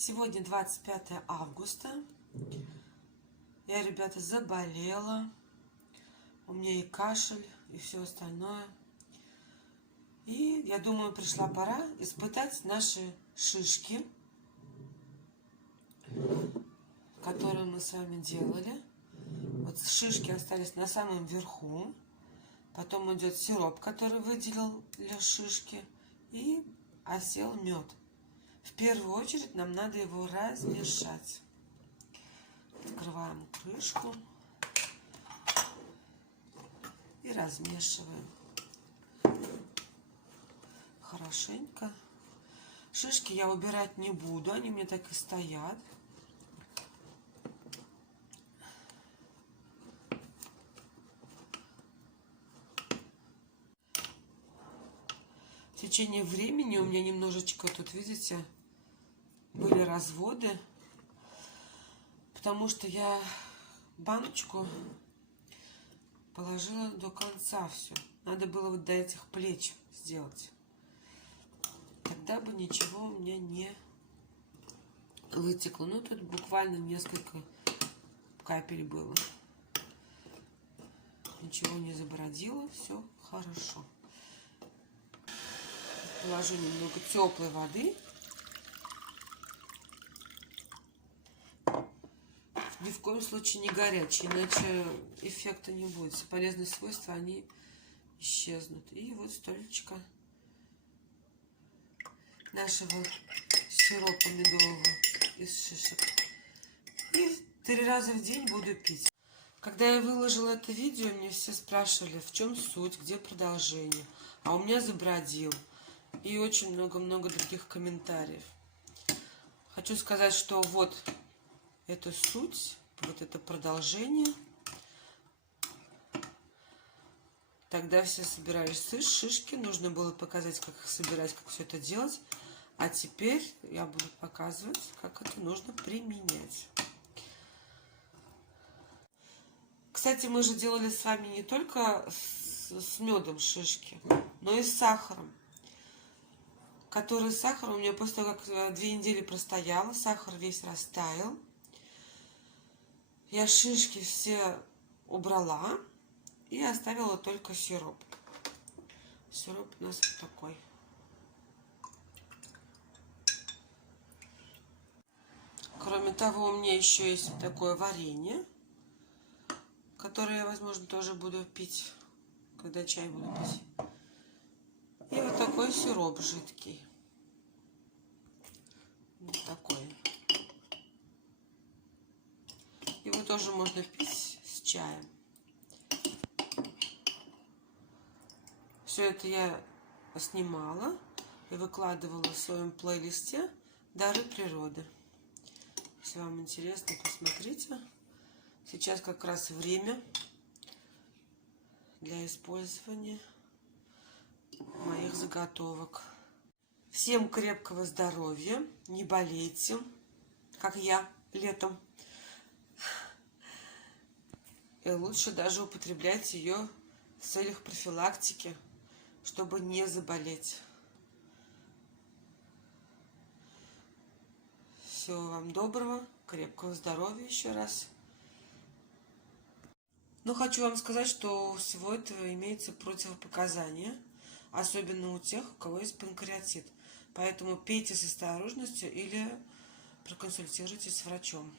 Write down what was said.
Сегодня 25 августа. Я, ребята, заболела. У меня и кашель, и все остальное. И я думаю, пришла пора испытать наши шишки, которые мы с вами делали. Вот шишки остались на самом верху. Потом идет сироп, который выделил для шишки. И осел мед. В первую очередь нам надо его размешать. Открываем крышку и размешиваем хорошенько. Шишки я убирать не буду, они у меня так и стоят. В течение времени у меня немножечко тут, видите, были разводы, потому что я баночку положила до конца все. Надо было вот до этих плеч сделать. Тогда бы ничего у меня не вытекло. Ну, тут буквально несколько капель было. Ничего не забродило, все хорошо. Положу немного теплой воды. Ни в коем случае не горячие, иначе эффекта не будет. Все полезные свойства, они исчезнут. И вот столечко нашего сиропа медового из шишек. И 3 раза в день буду пить. Когда я выложила это видео, мне все спрашивали, в чем суть, где продолжение. А у меня забродил. И очень много-много других комментариев. Хочу сказать, что вот это суть, вот это продолжение. Тогда все собирали шишки, нужно было показать, как их собирать, как все это делать. А теперь я буду показывать, как это нужно применять. Кстати, мы же делали с вами не только с медом шишки, но и с сахаром. Который сахар у меня после того, как 2 недели простояла, сахар весь растаял. Я шишки все убрала и оставила только сироп. Сироп у нас вот такой. Кроме того, у меня еще есть вот такое варенье, которое я, возможно, тоже буду пить, когда чай буду пить. И вот такой сироп жидкий. Вот такой. Его тоже можно пить с чаем. Все это я снимала и выкладывала в своем плейлисте «Дары природы». Если вам интересно, посмотрите. Сейчас как раз время для использования моих заготовок. Всем крепкого здоровья, не болейте, как я летом. И лучше даже употреблять ее в целях профилактики, чтобы не заболеть. Всего вам доброго, крепкого здоровья еще раз. Но хочу вам сказать, что у всего этого имеется противопоказания, особенно у тех, у кого есть панкреатит. Поэтому пейте с осторожностью или проконсультируйтесь с врачом.